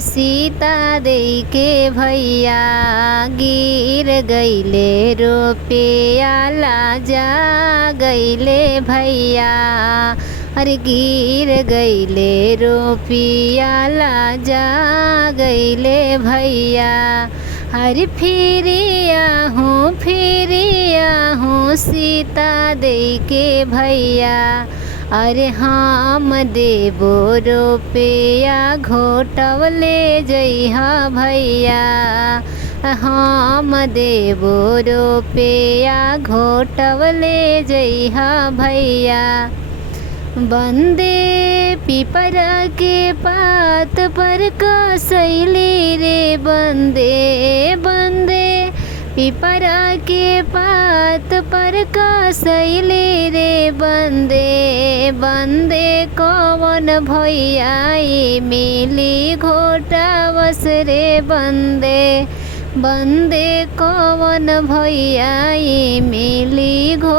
सीता देई के भैया गिर गईले रुपया लाजा गईले भैया। अरे गिर गईले रुपया लाजा गईले भैया। अरे फिरिया हूँ सीता देई के भैया। अरे हम देबो रुपया घोटवले जइहा भैया। हम देबो रुपया घोटवले जइहा भैया। बंदे पिपरा के पात पर कसैली रे बंदे बंदे पिपरा के पात पर कसैली रे बंदे बंदे कौन भैया मिली घोटावस रे बंदे बंदे कौन भैया मिली घो